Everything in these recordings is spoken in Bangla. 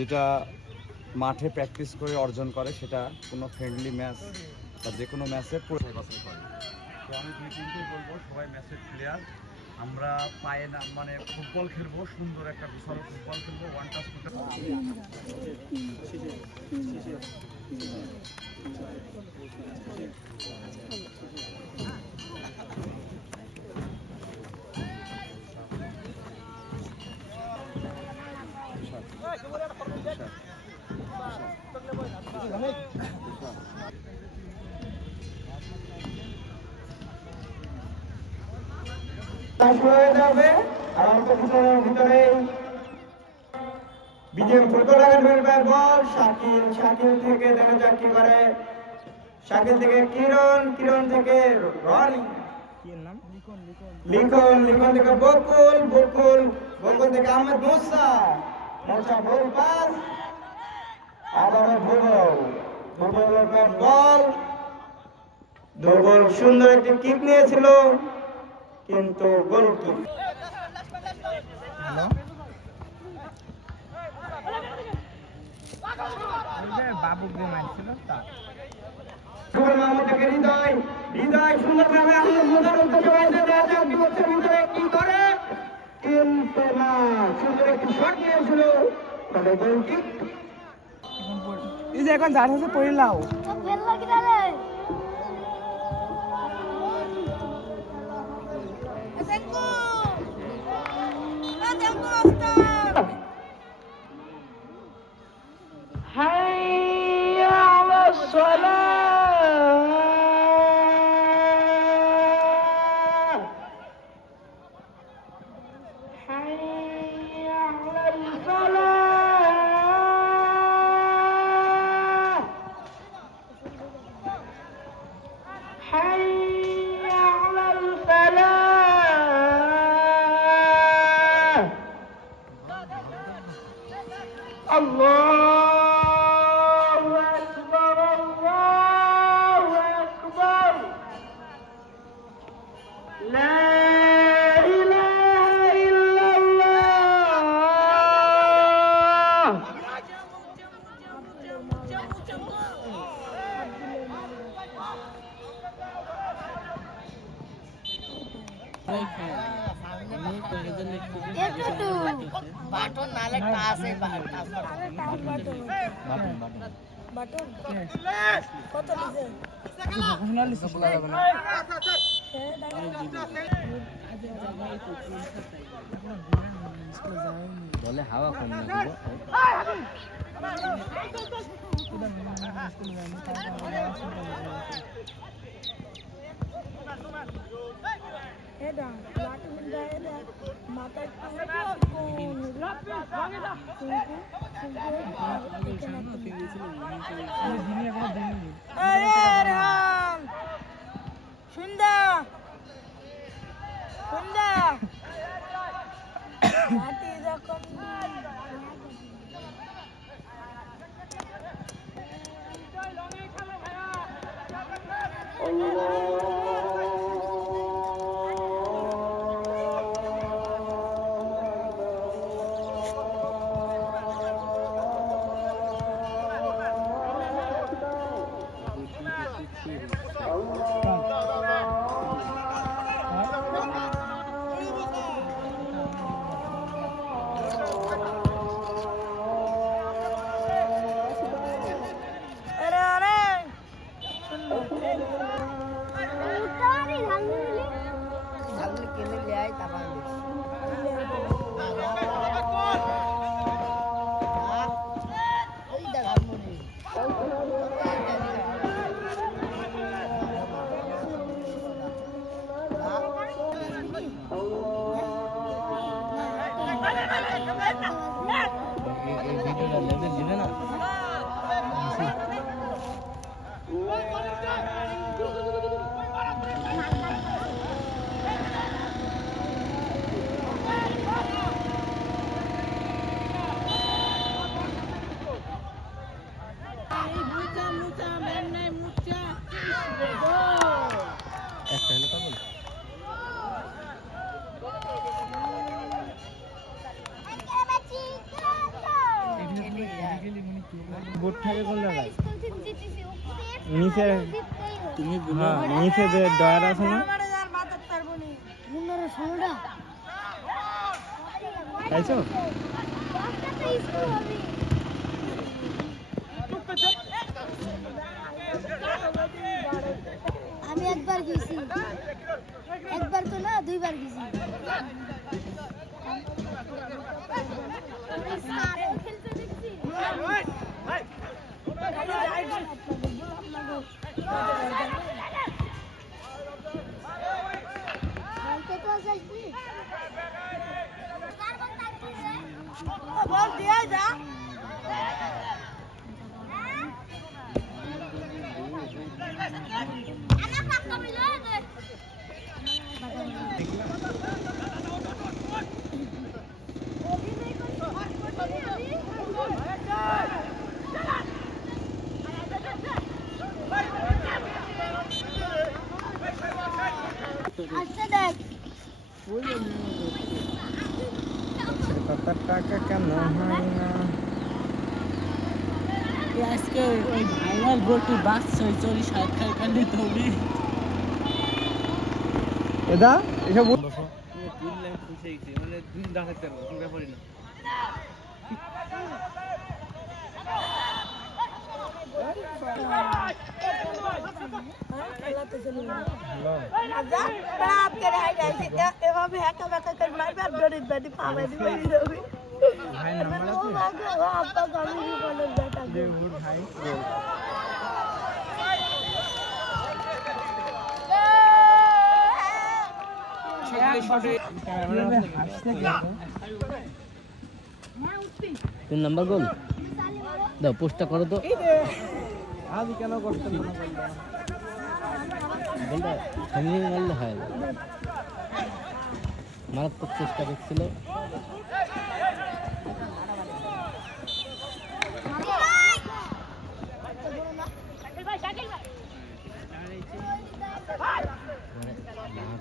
যেটা মাঠে প্র্যাকটিস করে অর্জন করে, সেটা কোনো ফ্রেন্ডলি ম্যাচ বা যে কোনো ম্যাচে পুরো করে। তো আমি দুই তিনটেই বলব, সবাই ম্যাচের প্লেয়ার আমরা পায়ে না মানে ফুটবল খেলব, সুন্দর একটা বিশাল ফুটবল খেলব ওয়ান টাচ করতে বিজেপি ফুটবল একাডেমির ব্যাট বল। শাকিল শাকিল থেকে দেখা যাক কি করে। শাকিল থেকে কিরণ কিরণ থেকে রনি। লিখন লিখন থেকে বকুল বকুল বকুল থেকে আহমেদ মুসা। মুসা বল পাস আবারও ধুবল ধুবলের ব্যাট বল ধুবল সুন্দর একটি কিক নিয়েছিল কিন্তু গোল কিক বাবুকে মারছিল তা। সুবল মাহমুদ থেকে হৃদয় হৃদয় সুন্দরভাবে আহমেদ মুসার উদ্দেশ্যে বাইরে দেওয়া যাক বিপক্ষের ভিতরে কি করে? কিন্তু না সুন্দর একটি শট নিয়েছিল তবে গোল কিক এই যে এখন যার হাতে পড়ে লাও حي বলে হাওয়া কম না। সুন্দর। সুন্দর নিচে যে ডয়ার আছে না? তাইছো আমি একবার গেছি। একবার তো না দুইবার গেছি। খেলতে দেখছি খেলতে দিয়ে যা আমার কাকা মিলে দে আচ্ছা দেখ কত টাকা কেন হয় না আজকে ভাইরাল বটি বাস খুশি হয়েছে মানে দুই দেখাতে পারব কোনো ব্যাপারই না যা বাপ করে হাই যাইছে এভাবে করে মারবে আর পাবে দিবে তিন নাম্বার গোল। দাও পোস্টটা করো তো। আজ কেন করতে করল গোলটা থামিয়ে মারলে হয় মারাত্মক চেষ্টা করছিল।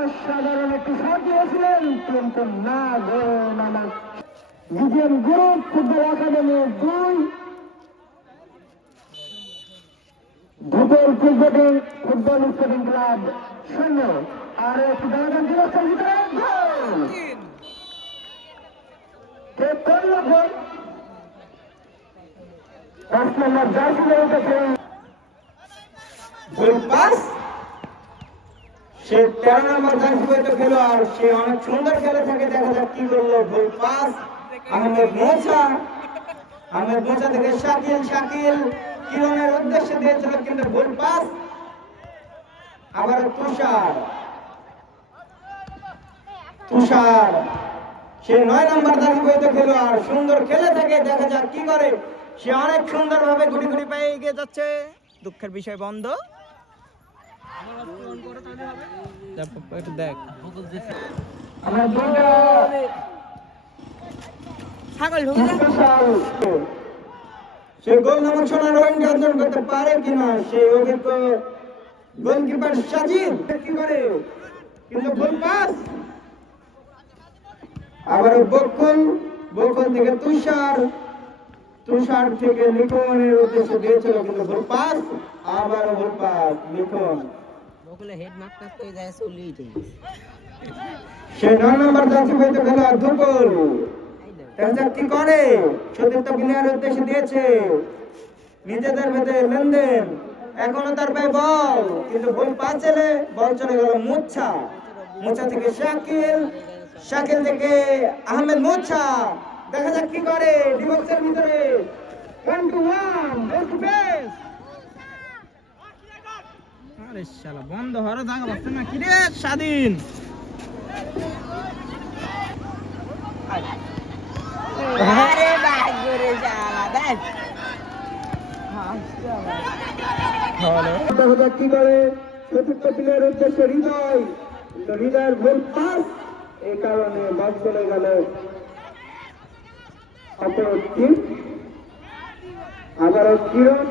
অসাধারণ একটি শট দিয়েছিলেন কিন্তু না গো নানা বিজেন গ্রুপ ফুটবল একাডেমি দুই। ভূগোল ফুটবল ফুটবল স্পোর্টিং ক্লাব শূন্য। আর একটি দাঁড়ান দিবসের ভিতরে কে করল গোল পাঁচ নম্বর জার্সি গোল পাস। সে তেরো নম্বর সে অনেক সুন্দর খেলে থাকে, দেখা যাক কি করল। পাস, আহমেদ মোসা আহমেদ মোসা থেকে শাকিল শাকিল কিরণের উদ্দেশ্যে দিয়েছিল, কিন্তু পাস। আবার তুষার। তুষার। সে নয় নম্বর খেলো আর সুন্দর খেলে থাকে, দেখা যাক কি করে। সে অনেক সুন্দর ভাবে গুড়ি গুড়ি পায়ে এগিয়ে যাচ্ছে। দুঃখের বিষয় বন্ধ। একটু দেখ। আমরা দুটো ছাগল ঢুকে যা স্পেশাল। সে গোল নামক সোনার রোহিঙ্গা অর্জন করতে পারে কিনা সে অভিজ্ঞ গোলকিপার সাজিদ। কি করে? কিন্তু গোল পাস। আবার বকুল বকুল থেকে তুষার। তুষার থেকে লিখনের উদ্দেশ্যে দিয়েছিল কিন্তু পাস। আবার গোল পাস লিখন নিজেদের ভেতরে লেনদেন। এখনও তার পায়ে বল। কিন্তু বল পাচ্ছেলে বল চলে গেল মুচ্ছা মুচ্ছা থেকে শাকিল। শাকিল থেকে আহমেদ মুচ্ছা দেখা যাক কি করে। ডিবক্সের ভিতরে। One two one best best আরে শালা বন্ধ হরো জায়গা পাচ্ছে না? কি রে স্বাধীন? আরে ভাগ্য রে শালা দেখ। হাসতে হবে দেখা যাক কি করে? চতুর্থ প্লেয়ার উদ্দেশ্যে হৃদয়। হৃদয়ের ভুল পাস এই কারণে বাদ চলে গেল। অপরাধ আবারও কিরণ।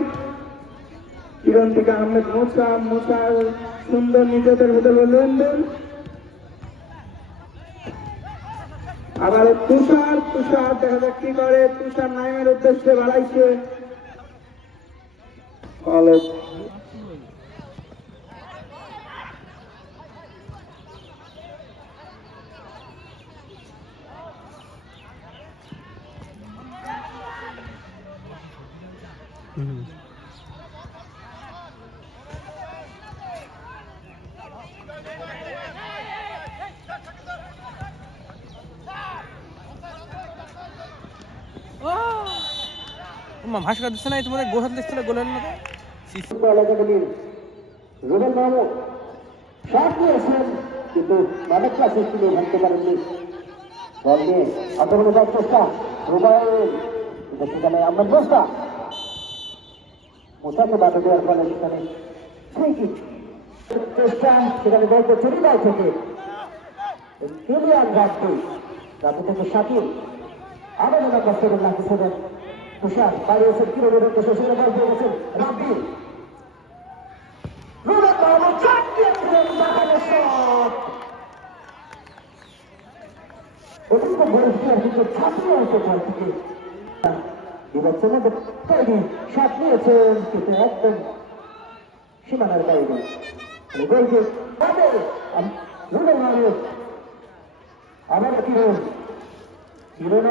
কিরণ থেকে আহমেদ মোসা মোসা সুন্দর নিজেদের ভেতরে লেনদেন আবার তুষার তুষার, দেখা যাক কি করে। তুষার নাইমের উদ্দেশ্যে বাড়াইছে। ভাস্কর দিচ্ছে না তোমাদের গোহাত দিচ্ছে না, গোলের মতো একাডেমির মাহমুদ কিন্তু পারেননি। বল নিয়ে যাওয়ার চেষ্টা সেখানে আহমেদ মোস্তা মোসাকে বাধা দেওয়ার ফলে সেখানে। চেষ্টা সেখানে বল করছে হৃদয় থেকে। কিলিয়ান রাব্বি রাব্বি থেকে শাকিল আবার মনে কষ্ট করে লাগতেছিলেন তুষার বাড়িয়েছেন কিরণের উদ্দেশ্যে সেখানে বল পেয়ে গেছেন রাব্বি অতিরিক্ত বয়সী কিন্তু ছাপিয়ে আসে বল থেকে। বিবেচনা তৈরি, শট নিয়েছেন কিন্তু একদম সীমানার বাইরে। আবার কিরণ কিরণ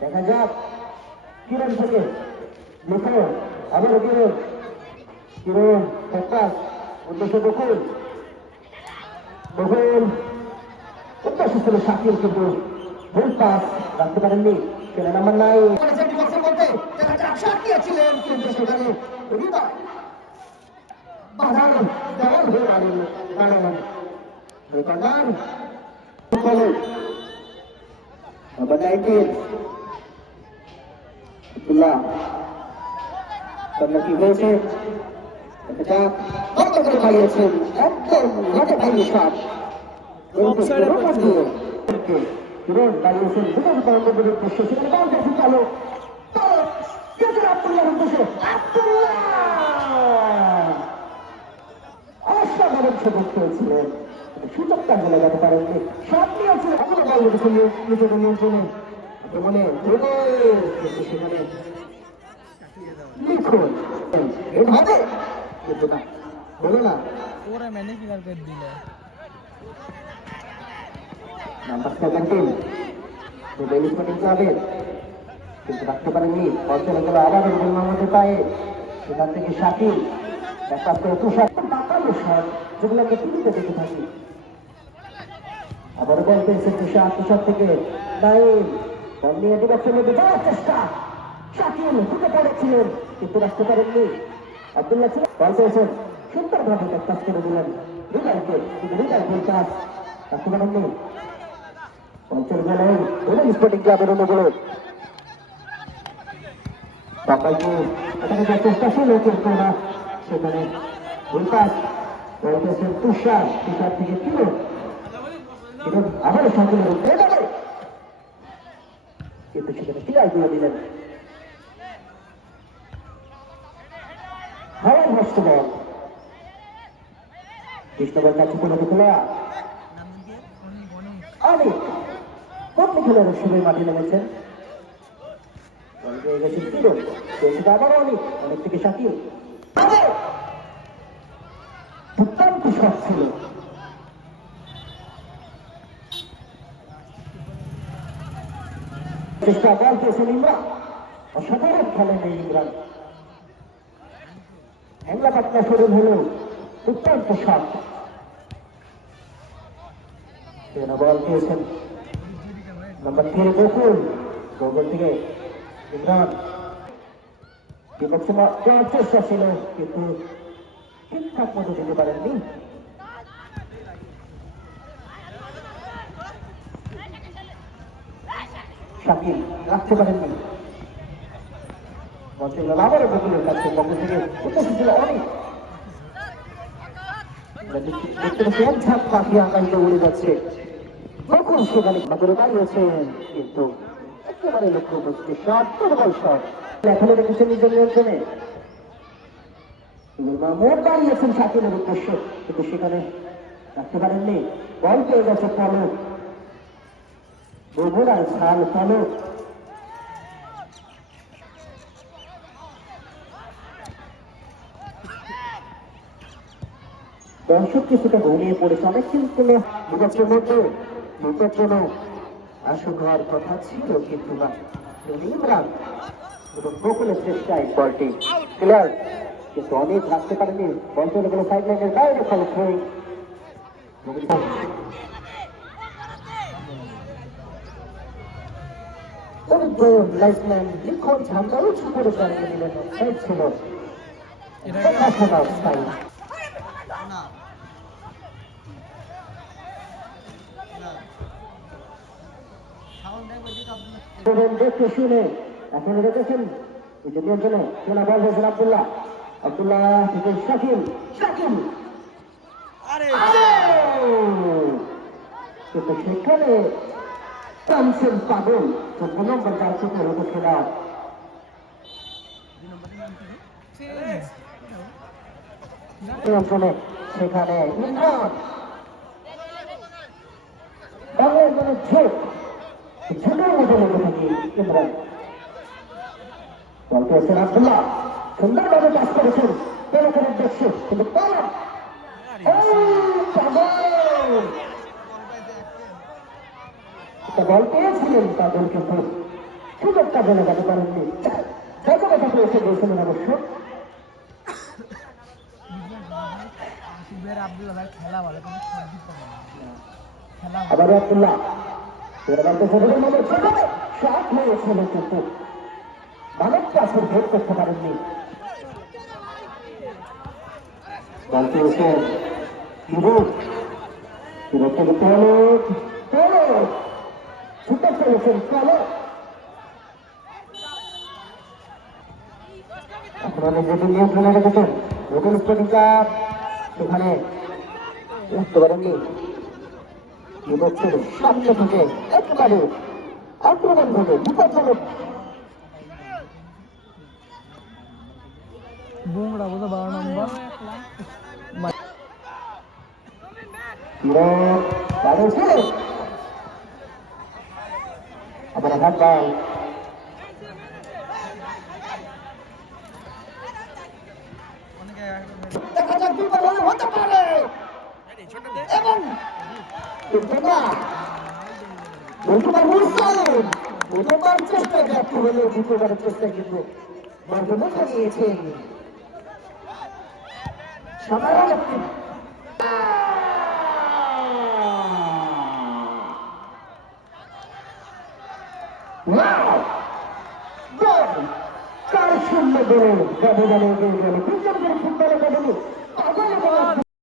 দেখা যাক। কিরণ থেকে লিখো আবার কিরণ কিরণ ফোকাস উদ্দেশ্য বকুল বকুল উদ্দেশ্য ছিল শাকিল কিন্তু ভুল পাস রাখতে পারেননি ছেলে নাম্বার নাই ছিলেন কিন্তু সেখানে হৃদয় বাধার দেওয়াল হয়ে দাঁড়ালেন দাঁড়ালেন রিকর্ডার Number 19. কি হয়েছে এটা কত করে একদম সেখানে আব্দুল্লাহ উদ্দেশ্যে আব্দুল্লাহ অসাধারণ সুযোগ পেয়েছিলেন সুযোগটা বলে যেতে সব নিয়েছিল এখনও বল নিজেদের নিয়ন্ত্রণে মনে কিন্তু সেখানে লিখুন এভাবে কিন্তু না বলো না। ওরা ম্যানেজার করে দিলে। নাম্বার সেভেন্টিন মোবাইল স্পোর্টিং ক্লাবের কিন্তু রাখতে পারেননি বল গেল আবার পায়ে। সেখান থেকে শাকিল একটা করে তুষার। বাঁকানো শট যেগুলো আমরা টিভিতে দেখে থাকি। আবার বল পেয়েছে তুষার তুষার থেকে নাইম। নিয়ে ডিরেকশন মধ্যে যাওয়ার চেষ্টা। শাকিল ঢুকে পড়েছিলেন, কিন্তু রাখতে পারেননি। আব্দুল্লাহ ছিল বল পেয়েছেন সুন্দরভাবে পাস করে দিলেন। হৃদয়কে কিন্তু হৃদয় গোল পাস, রাখতে পারেননি। পঞ্চের গেলেন এবং স্পোর্টিং ক্লাবের অনুগুলো। সকালকে এখানে যে চেষ্টা ছিল কিন্তু না সেখানে তুষার তুষার থেকে ছিল আবার সকলের কিন্তু সেখানে ফিরাই দিয়ে দিলেন। কত খেলোয়াড়ের সময় মাঠে নেমেছেন? আবারও অনেক অনেক থেকে শাকিল। দুর্দান্ত শট ছিল। চেষ্টা পেয়েছেন ইমরান। অসাধারণ খেলেন এই ইমরান। হ্যাংলা পাতলা শরীর হলেও দুর্দান্ত শট বল পেয়েছেন নাম্বার থ্রি বকুল। বকুল থেকে ইমরান। বিপক্ষে চেষ্টা ছিল, কিন্তু ঠিকঠাক মতো দিতে পারেননি। রাখতে পারেননি সেখানে কিন্তু লক্ষ্য কিন্তু সেখানে রাখতে পারেননি। বল পেয়ে গেছে পলক। বগুড়ার ছাল পলক দর্শক কিছুটা ঘুমিয়ে পড়েছে অনেক কিন্তু বিগতের মধ্যে বিপদ জন্য আসুক হওয়ার কথা ছিল কিন্তু না ইমরান এবং বকুলের চেষ্টায় বলটি ক্লিয়ার কিন্তু অনেক রাখতে পারেনি বল চলে সাইড লাইনের বাইরে ফল হয়ে লাইফম্যান লিখন ঝান্ডা উঁচু করে দাঁড়িয়ে নিলেন সাইড ছিল দেখাশোনা স্টাইল দেখতে শুনে এখন রেখেছেন এই যে নিয়ন্ত্রণে বল হয়েছেন আব্দুল্লাহ। আব্দুল্লাহ শাকিল। শাকিল। কিন্তু সেখানে টানছেন পাগল চোদ্দ নম্বর যার চোখের উপর খেলা নিয়ন্ত্রণে সেখানে ঝোঁক ঝোঁকের মতো লেগে থাকি ইমরান বল পেয়েছেন আব্দুল্লাহ সুন্দরভাবে পাস করেছেন পেলকের উদ্দেশ্যে কিন্তু বল পেয়েছিলেন তাদের কিন্তু সুযোগ কাজে লাগাতে পারেননি যত কথা পেয়েছে বলছিলেন অবশ্য। আবার আব্দুল্লাহ এবার মধ্যে হয়েছিল কিন্তু। করতে পারেননি চলেছেন পলক এখন অনেক যেটি নিয়ন্ত্রণে রেখেছেন নতুন স্ফটিকা সেখানে উঠতে পারেননি বিপক্ষের সামনে থেকে একেবারে আক্রমণ করে বিপজ্জনক বুমরা বোধ বারো নম্বর বাড়েছে আবার যাক বিপদ হলে হতে পারে। এবং কিন্তু না প্রথমবার চেষ্টায় ব্যর্থ হলেও দ্বিতীয়বারের সাধারণ চার শূন্য গোল ব্যবধানে এগিয়ে গেল ফুটবল একাডেমি পাগল এবং